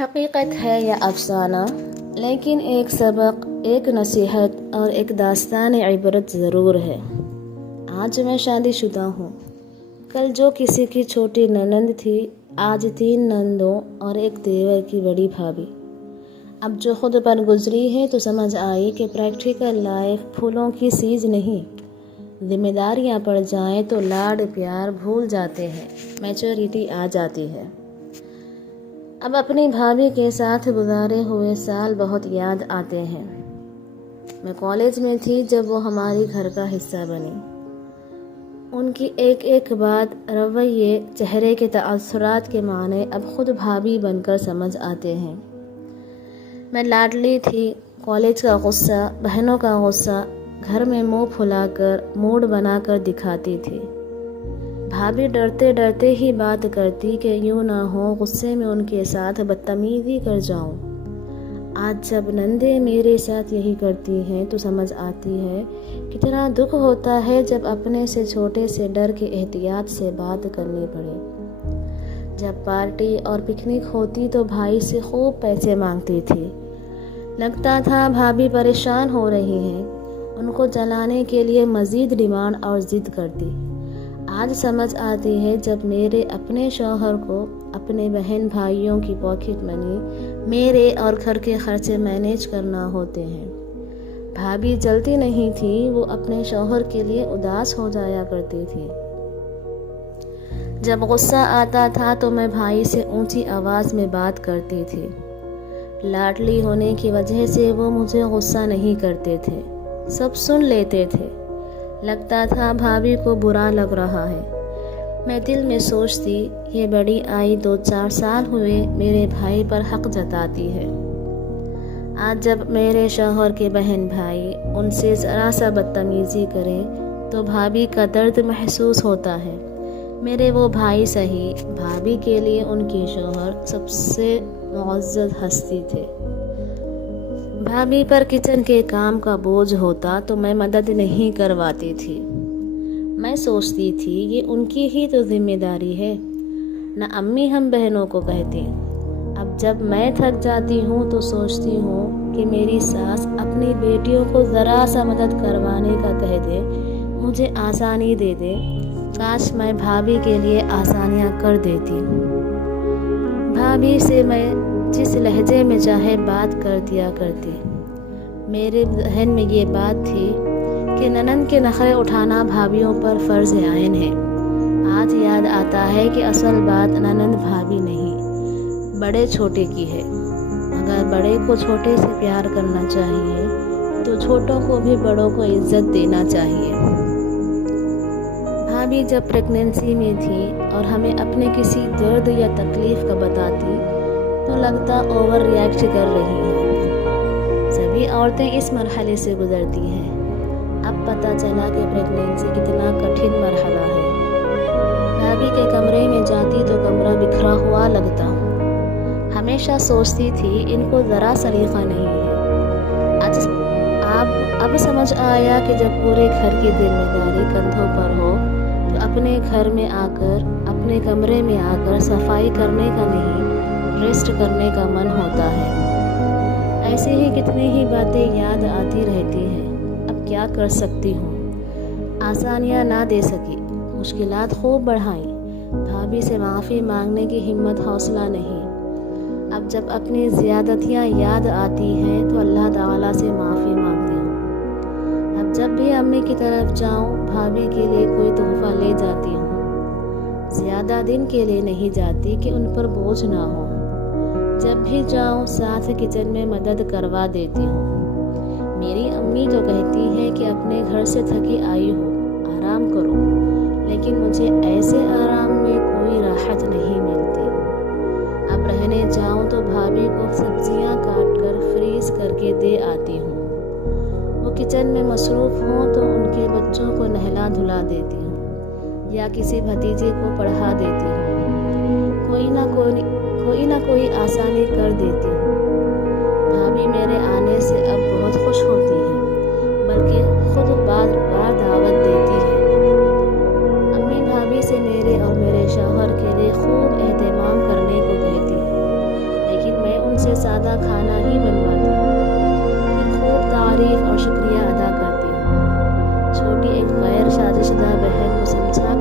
حقیقت ہے یا افسانہ، لیکن ایک سبق، ایک نصیحت اور ایک داستان عبرت ضرور ہے۔ آج میں شادی شدہ ہوں۔ کل جو کسی کی چھوٹی ننند تھی، آج 3 نندوں اور ایک دیور کی بڑی بھابھی۔ اب جو خود پر گزری ہے تو سمجھ آئی کہ پریکٹیکل لائف پھولوں کی سیج نہیں۔ ذمہ داریاں پڑ جائیں تو لاڈ پیار بھول جاتے ہیں، میچورٹی آ جاتی ہے۔ اب اپنی بھابھی کے ساتھ گزارے ہوئے سال بہت یاد آتے ہیں۔ میں کالج میں تھی جب وہ ہماری گھر کا حصہ بنی۔ ان کی ایک ایک بات، رویے، چہرے کے تاثرات کے معنی اب خود بھابھی بن کر سمجھ آتے ہیں۔ میں لاڈلی تھی، کالج کا غصہ، بہنوں کا غصہ گھر میں منہ پھلا کر موڈ بنا کر دکھاتی تھی۔ بھابھی ڈرتے ڈرتے ہی بات کرتی کہ یوں نہ ہو غصے میں ان کے ساتھ بدتمیزی کر جاؤں۔ آج جب نندیں میرے ساتھ یہی کرتی ہیں تو سمجھ آتی ہے کتنا دکھ ہوتا ہے جب اپنے سے چھوٹے سے ڈر کے احتیاط سے بات کرنی پڑے۔ جب پارٹی اور پکنک ہوتی تو بھائی سے خوب پیسے مانگتی تھی۔ لگتا تھا بھابھی پریشان ہو رہی ہیں، ان کو جلانے کے لیے مزید ڈیمانڈ اور ضد کرتی۔ آج سمجھ آتی ہے جب میرے اپنے شوہر کو اپنے بہن بھائیوں کی پاکٹ منی، میرے اور گھر کے خرچے مینیج کرنا ہوتے ہیں۔ بھابھی جلتی نہیں تھی، وہ اپنے شوہر کے لیے اداس ہو جایا کرتی تھی۔ جب غصہ آتا تھا تو میں بھائی سے اونچی آواز میں بات کرتی تھی۔ لاڈلی ہونے کی وجہ سے وہ مجھے غصہ نہیں کرتے تھے، سب سن لیتے تھے۔ لگتا تھا بھابھی کو برا لگ رہا ہے۔ میں دل میں سوچتی، یہ بڑی آئی 2-4 سال ہوئے میرے بھائی پر حق جتاتی ہے۔ آج جب میرے شوہر کے بہن بھائی ان سے ذرا سا بدتمیزی کریں تو بھابھی کا درد محسوس ہوتا ہے۔ میرے وہ بھائی صحیح، بھابھی کے لیے ان کے شوہر سب سے معزز ہستی تھے۔ بھابھی پر کچن کے کام کا بوجھ ہوتا تو میں مدد نہیں کرواتی تھی۔ میں سوچتی تھی یہ ان کی ہی تو ذمہ داری ہے، نہ امی ہم بہنوں کو کہتی۔ اب جب میں تھک جاتی ہوں تو سوچتی ہوں کہ میری ساس اپنی بیٹیوں کو ذرا سا مدد کروانے کا کہہ دے، مجھے آسانی دے دے۔ کاش میں بھابھی کے لیے آسانیاں کر دیتی۔ بھابھی سے میں جس لہجے میں چاہے بات کر دیا کرتی۔ میرے ذہن میں یہ بات تھی کہ ننند کے نخرے اٹھانا بھابھیوں پر فرض عین ہے۔ آج یاد آتا ہے کہ اصل بات ننند بھابھی نہیں، بڑے چھوٹے کی ہے۔ اگر بڑے کو چھوٹے سے پیار کرنا چاہیے تو چھوٹوں کو بھی بڑوں کو عزت دینا چاہیے۔ بھابھی جب پریگننسی میں تھی اور ہمیں اپنے کسی درد یا تکلیف کا بتاتی تو لگتا اوور ریئیکٹ کر رہی ہے۔ سبھی عورتیں اس مرحلے سے گزرتی ہیں۔ اب پتہ چلا کہ پریگننسی کتنا کٹھن مرحلہ ہے۔ بھابھی کے کمرے میں جاتی تو کمرہ بکھرا ہوا لگتا۔ ہمیشہ سوچتی تھی ان کو ذرا سلیقہ نہیں ہے۔ اب سمجھ آیا کہ جب پورے گھر کی ذمہ داری کندھوں پر ہو تو اپنے گھر میں آ کر، اپنے کمرے میں آ کر صفائی کرنے کا نہیں، ریسٹ کرنے کا من ہوتا ہے۔ ایسے ہی کتنی ہی باتیں یاد آتی رہتی ہیں۔ اب کیا کر سکتی ہوں؟ آسانیاں نہ دے سکی، مشکلات خوب بڑھائیں۔ بھابھی سے معافی مانگنے کی ہمت حوصلہ نہیں۔ اب جب اپنی زیادتیاں یاد آتی ہیں تو اللہ تعالیٰ سے معافی مانگتی ہوں۔ اب جب بھی امی کی طرف جاؤں بھابھی کے لیے کوئی تحفہ لے جاتی ہوں۔ زیادہ دن کے لیے نہیں جاتی کہ ان پر بوجھ نہ ہو۔ جب بھی جاؤں ساتھ کچن میں مدد کروا دیتی ہوں۔ میری امی تو کہتی ہے کہ اپنے گھر سے تھکی آئی ہو، آرام کرو، لیکن مجھے ایسے آرام میں کوئی راحت نہیں ملتی۔ اب رہنے جاؤں تو بھابھی کو سبزیاں کاٹ کر فریز کر کے دے آتی ہوں۔ وہ کچن میں مصروف ہوں تو ان کے بچوں کو نہلا دھلا دیتی ہوں یا کسی بھتیجے کو پڑھا دیتی ہوں۔ کوئی نہ کوئی آسانی کر دیتی ہوں۔ بھابھی میرے آنے سے اب بہت خوش ہوتی ہے، بلکہ خود بار بار دعوت دیتی ہے۔ امی بھابھی سے میرے اور میرے شوہر کے لیے خوب اہتمام کرنے کو کہتی ہے، لیکن میں اچھا کھانا ہی بنواتی ہوں، پھر خوب تعریف اور شکریہ ادا کرتی ہوں۔ چھوٹی ایک غیر شادی شدہ بہن کو سمجھا